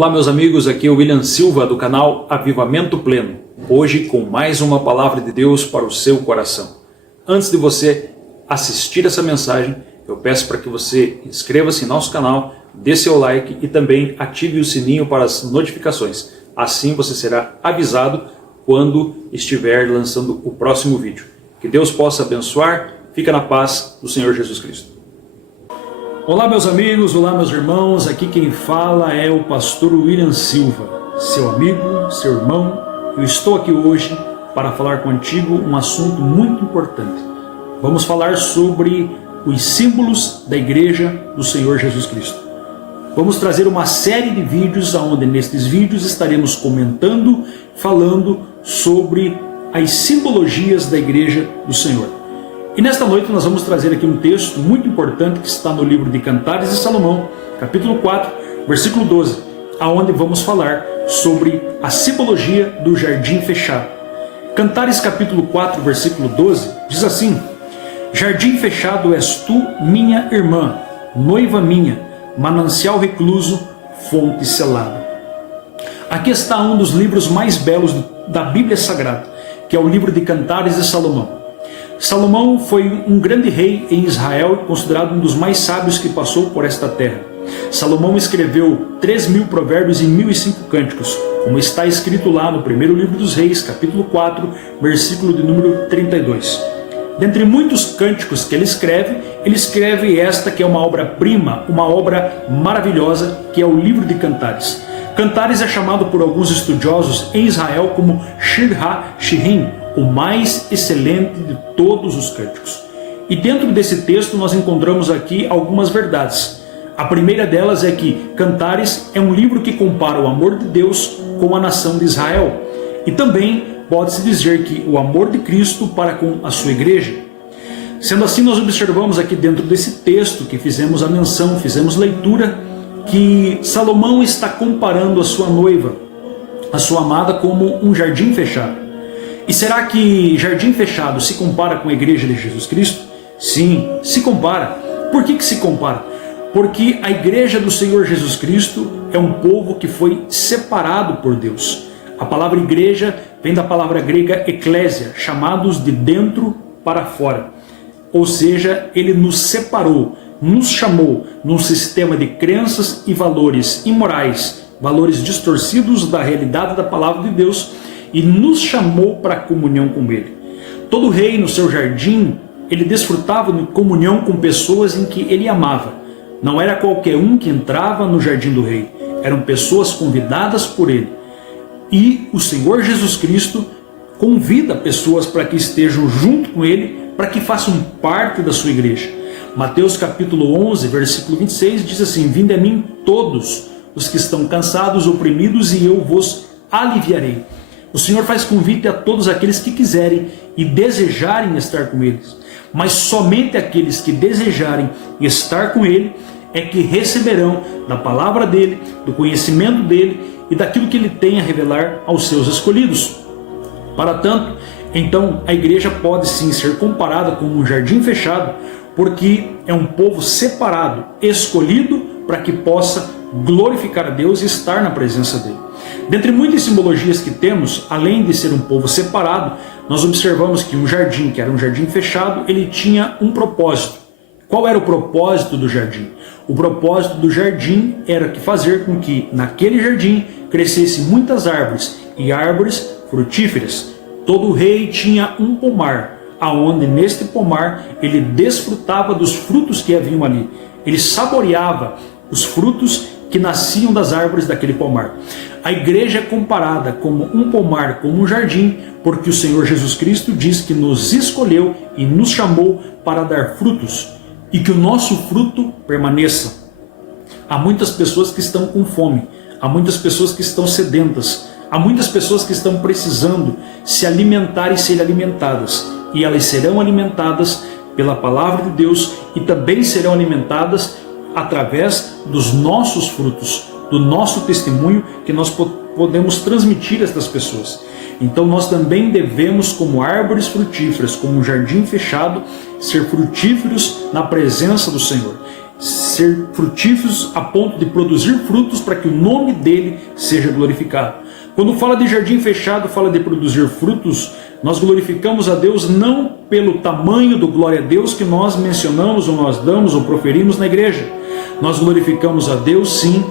Olá meus amigos, aqui é o William Silva do canal Avivamento Pleno, hoje com mais uma palavra de Deus para o seu coração. Antes de você assistir essa mensagem, eu peço para que você inscreva-se em nosso canal, dê seu like e também ative o sininho para as notificações. Assim você será avisado quando estiver lançando o próximo vídeo. Que Deus possa abençoar, fica na paz do Senhor Jesus Cristo. Olá meus amigos, olá meus irmãos, aqui quem fala é o pastor William Silva, seu amigo, seu irmão. Eu estou aqui hoje para falar contigo um assunto muito importante. Vamos falar sobre os símbolos da Igreja do Senhor Jesus Cristo. Vamos trazer uma série de vídeos onde nestes vídeos estaremos comentando, falando sobre as simbologias da Igreja do Senhor. E nesta noite nós vamos trazer aqui um texto muito importante que está no livro de Cantares de Salomão, capítulo 4, versículo 12, aonde vamos falar sobre a simbologia do jardim fechado. Cantares capítulo 4, versículo 12, diz assim: Jardim fechado és tu, minha irmã, noiva minha, manancial recluso, fonte selada. Aqui está um dos livros mais belos da Bíblia Sagrada, que é o livro de Cantares de Salomão. Salomão foi um grande rei em Israel, considerado um dos mais sábios que passou por esta terra. Salomão escreveu 3.000 provérbios e 1.005 cânticos, como está escrito lá no primeiro livro dos reis, capítulo 4, versículo de número 32. Dentre muitos cânticos que ele escreve esta que é uma obra-prima, uma obra maravilhosa, que é o livro de Cantares. Cantares é chamado por alguns estudiosos em Israel como Shir HaShirim, o mais excelente de todos os cânticos. E dentro desse texto nós encontramos aqui algumas verdades. A primeira delas é que Cantares é um livro que compara o amor de Deus com a nação de Israel. E também pode-se dizer que o amor de Cristo para com a sua igreja. Sendo assim, nós observamos aqui dentro desse texto que fizemos a menção, fizemos leitura, que Salomão está comparando a sua noiva, a sua amada, como um jardim fechado. E será que jardim fechado se compara com a igreja de Jesus Cristo? Sim, se compara. Por que se compara? Porque a igreja do Senhor Jesus Cristo é um povo que foi separado por Deus. A palavra igreja vem da palavra grega eclésia, chamados de dentro para fora. Ou seja, ele nos separou, nos chamou num sistema de crenças e valores imorais, valores distorcidos da realidade da palavra de Deus, e nos chamou para a comunhão com ele. Todo rei no seu jardim, ele desfrutava de comunhão com pessoas em que ele amava. Não era qualquer um que entrava no jardim do rei, eram pessoas convidadas por ele. E o Senhor Jesus Cristo convida pessoas para que estejam junto com ele, para que façam parte da sua igreja. Mateus capítulo 11, versículo 26 diz assim: Vinde a mim todos os que estão cansados, oprimidos, e eu vos aliviarei. O Senhor faz convite a todos aqueles que quiserem e desejarem estar com eles. Mas somente aqueles que desejarem estar com ele é que receberão da palavra dele, do conhecimento dele e daquilo que ele tem a revelar aos seus escolhidos. Para tanto, então a igreja pode sim ser comparada com um jardim fechado, porque é um povo separado, escolhido para que possa glorificar a Deus e estar na presença dele. Dentre muitas simbologias que temos, além de ser um povo separado, nós observamos que um jardim, que era um jardim fechado, ele tinha um propósito. Qual era o propósito do jardim? O propósito do jardim era fazer com que naquele jardim crescessem muitas árvores e árvores frutíferas. Todo rei tinha um pomar, aonde neste pomar ele desfrutava dos frutos que haviam ali. Ele saboreava os frutos que nasciam das árvores daquele pomar. A igreja é comparada como um pomar, como um jardim, porque o Senhor Jesus Cristo diz que nos escolheu e nos chamou para dar frutos, e que o nosso fruto permaneça. Há muitas pessoas que estão com fome, há muitas pessoas que estão sedentas, há muitas pessoas que estão precisando se alimentar e ser alimentadas, e elas serão alimentadas pela palavra de Deus e também serão alimentadas através dos nossos frutos, do nosso testemunho que nós podemos transmitir a estas pessoas. Então nós também devemos, como árvores frutíferas, como um jardim fechado, ser frutíferos na presença do Senhor. ser frutíferos a ponto de produzir frutos para que o nome dele seja glorificado. Quando fala de jardim fechado, fala de produzir frutos, nós glorificamos a Deus não pelo tamanho do glória a Deus que nós mencionamos, ou nós damos, ou proferimos na igreja. Nós glorificamos a Deus sim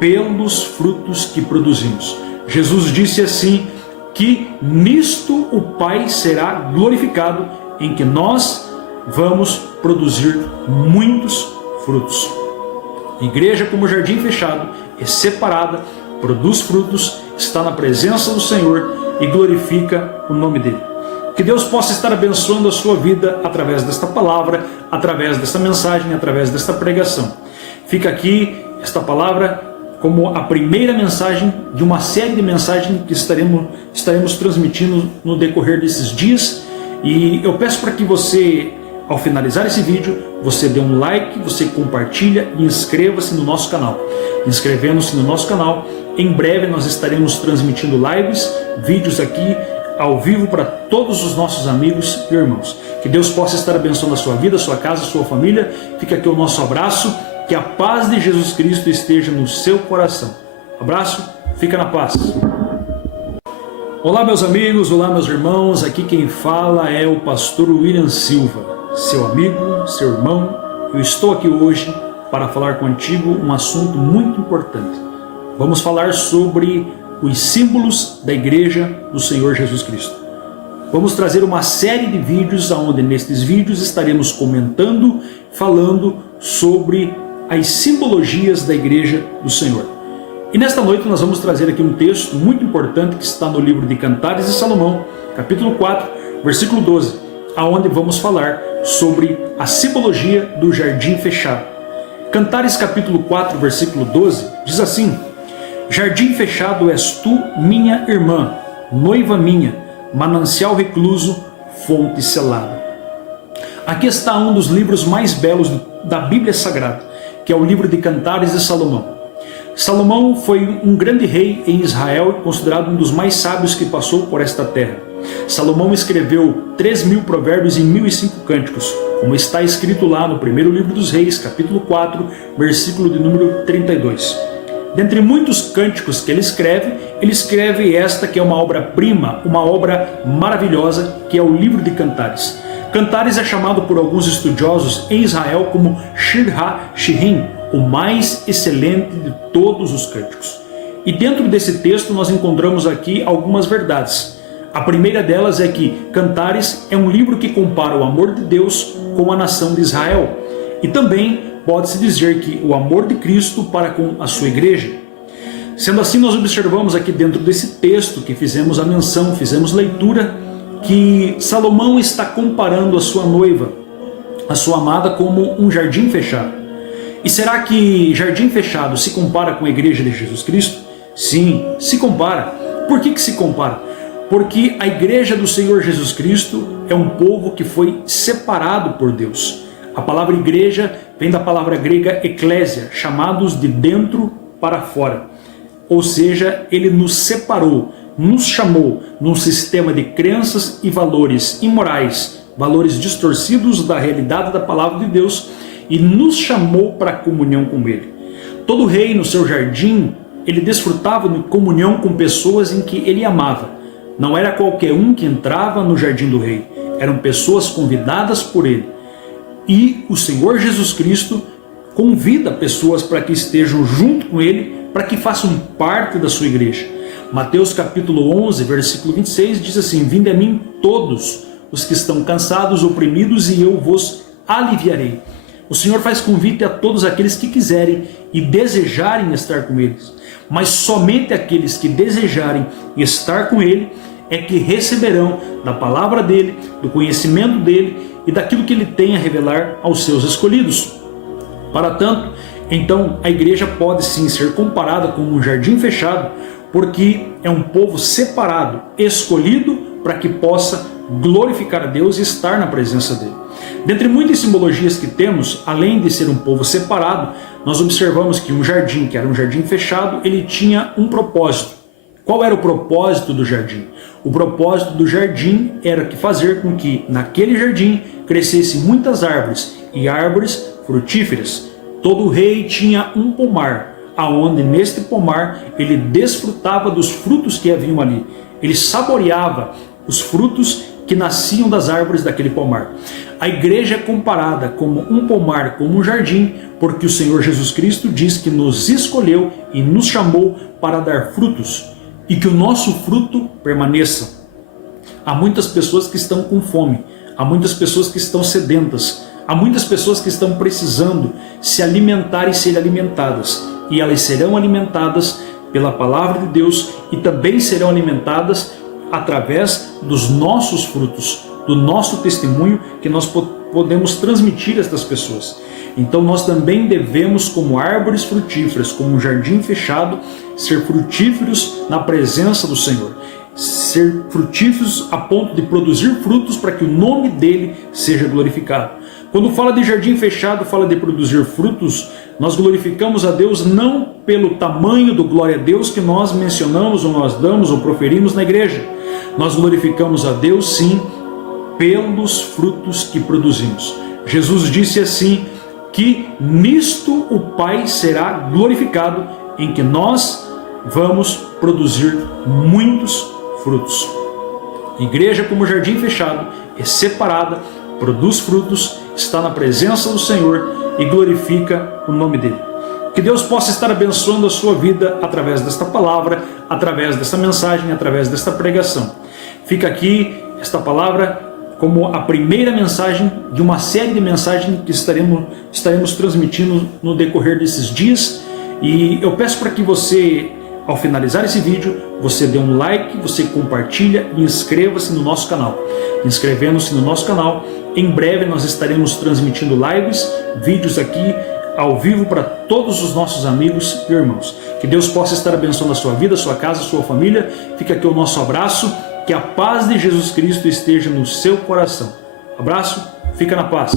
pelos frutos que produzimos. Jesus disse assim, que nisto o Pai será glorificado, em que nós vamos produzir muitos frutos. Igreja como jardim fechado, é separada, produz frutos, está na presença do Senhor e glorifica o nome dele. Que Deus possa estar abençoando a sua vida através desta palavra, através desta mensagem, através desta pregação. Fica aqui esta palavra como a primeira mensagem de uma série de mensagens que estaremos transmitindo no decorrer desses dias. E eu peço para que você, ao finalizar esse vídeo, você dê um like, você compartilha e inscreva-se no nosso canal. Inscrevendo-se no nosso canal, em breve nós estaremos transmitindo lives, vídeos aqui ao vivo para todos os nossos amigos e irmãos. Que Deus possa estar abençoando a sua vida, a sua casa, a sua família. Fica aqui o nosso abraço. Que a paz de Jesus Cristo esteja no seu coração. Abraço, fica na paz. Olá meus amigos, olá meus irmãos, aqui quem fala é o pastor William Silva, seu amigo, seu irmão. Eu estou aqui hoje para falar contigo um assunto muito importante. Vamos falar sobre os símbolos da Igreja do Senhor Jesus Cristo. Vamos trazer uma série de vídeos, onde nestes vídeos estaremos comentando, falando sobre as simbologias da Igreja do Senhor. E nesta noite nós vamos trazer aqui um texto muito importante que está no livro de Cantares de Salomão, capítulo 4, versículo 12, aonde vamos falar sobre a simbologia do jardim fechado. Cantares capítulo 4, versículo 12, diz assim: Jardim fechado és tu, minha irmã, noiva minha, manancial recluso, fonte selada. Aqui está um dos livros mais belos da Bíblia Sagrada, que é o livro de Cantares de Salomão. Salomão foi um grande rei em Israel e considerado um dos mais sábios que passou por esta terra. Salomão escreveu 3.000 provérbios e 1.005 cânticos, como está escrito lá no primeiro livro dos Reis, capítulo 4, versículo de número 32. Dentre muitos cânticos que ele escreve esta que é uma obra-prima, uma obra maravilhosa, que é o livro de Cantares. Cantares é chamado por alguns estudiosos em Israel como Shir HaShirim, o mais excelente de todos os cânticos. E dentro desse texto nós encontramos aqui algumas verdades. A primeira delas é que Cantares é um livro que compara o amor de Deus com a nação de Israel. E também pode-se dizer que o amor de Cristo para com a sua igreja. Sendo assim, nós observamos aqui dentro desse texto que fizemos a menção, fizemos leitura, que Salomão está comparando a sua noiva, a sua amada, como um jardim fechado. E será que jardim fechado se compara com a igreja de Jesus Cristo? Sim, se compara. Por que se compara? Porque a igreja do Senhor Jesus Cristo é um povo que foi separado por Deus. A palavra igreja vem da palavra grega eclésia, chamados de dentro para fora. Ou seja, ele nos separou, nos chamou num sistema de crenças e valores imorais, valores distorcidos da realidade da palavra de Deus, e nos chamou para a comunhão com ele. Todo rei no seu jardim, ele desfrutava de comunhão com pessoas em que ele amava. Não era qualquer um que entrava no jardim do rei, eram pessoas convidadas por ele. E o Senhor Jesus Cristo convida pessoas para que estejam junto com ele, para que façam parte da sua igreja. Mateus capítulo 11, versículo 26 diz assim: Vinde a mim todos os que estão cansados, oprimidos, e eu vos aliviarei. O Senhor faz convite a todos aqueles que quiserem e desejarem estar com eles. Mas somente aqueles que desejarem estar com ele é que receberão da palavra dele, do conhecimento dele e daquilo que ele tem a revelar aos seus escolhidos. Para tanto, então a igreja pode sim ser comparada com um jardim fechado, porque é um povo separado, escolhido para que possa glorificar a Deus e estar na presença dele. Dentre muitas simbologias que temos, além de ser um povo separado, nós observamos que um jardim, que era um jardim fechado, ele tinha um propósito. Qual era o propósito do jardim? O propósito do jardim era fazer com que naquele jardim crescessem muitas árvores, e árvores frutíferas. Todo rei tinha um pomar, aonde neste pomar ele desfrutava dos frutos que haviam ali. Ele saboreava os frutos que nasciam das árvores daquele pomar. A igreja é comparada como um pomar, como um jardim, porque o Senhor Jesus Cristo diz que nos escolheu e nos chamou para dar frutos e que o nosso fruto permaneça. Há muitas pessoas que estão com fome, há muitas pessoas que estão sedentas, há muitas pessoas que estão precisando se alimentar e ser alimentadas, e elas serão alimentadas pela palavra de Deus e também serão alimentadas através dos nossos frutos, do nosso testemunho que nós podemos transmitir a estas pessoas. Então nós também devemos, como árvores frutíferas, como um jardim fechado, ser frutíferos na presença do Senhor. Ser frutíferos a ponto de produzir frutos para que o nome dele seja glorificado. Quando fala de jardim fechado, fala de produzir frutos, nós glorificamos a Deus não pelo tamanho do glória a Deus que nós mencionamos, ou nós damos, ou proferimos na igreja. Nós glorificamos a Deus sim pelos frutos que produzimos. Jesus disse assim, que nisto o Pai será glorificado, em que nós vamos produzir muitos frutos. Igreja como jardim fechado, é separada, produz frutos, está na presença do Senhor e glorifica o nome dele. Que Deus possa estar abençoando a sua vida através desta palavra, através desta mensagem, através desta pregação. Fica aqui esta palavra como a primeira mensagem de uma série de mensagens que estaremos transmitindo no decorrer desses dias. E eu peço para que você, ao finalizar esse vídeo, você dê um like, você compartilha e inscreva-se no nosso canal. Inscrevendo-se no nosso canal, em breve nós estaremos transmitindo lives, vídeos aqui ao vivo para todos os nossos amigos e irmãos. Que Deus possa estar abençoando a sua vida, a sua casa, a sua família. Fica aqui o nosso abraço. Que a paz de Jesus Cristo esteja no seu coração. Abraço, fica na paz.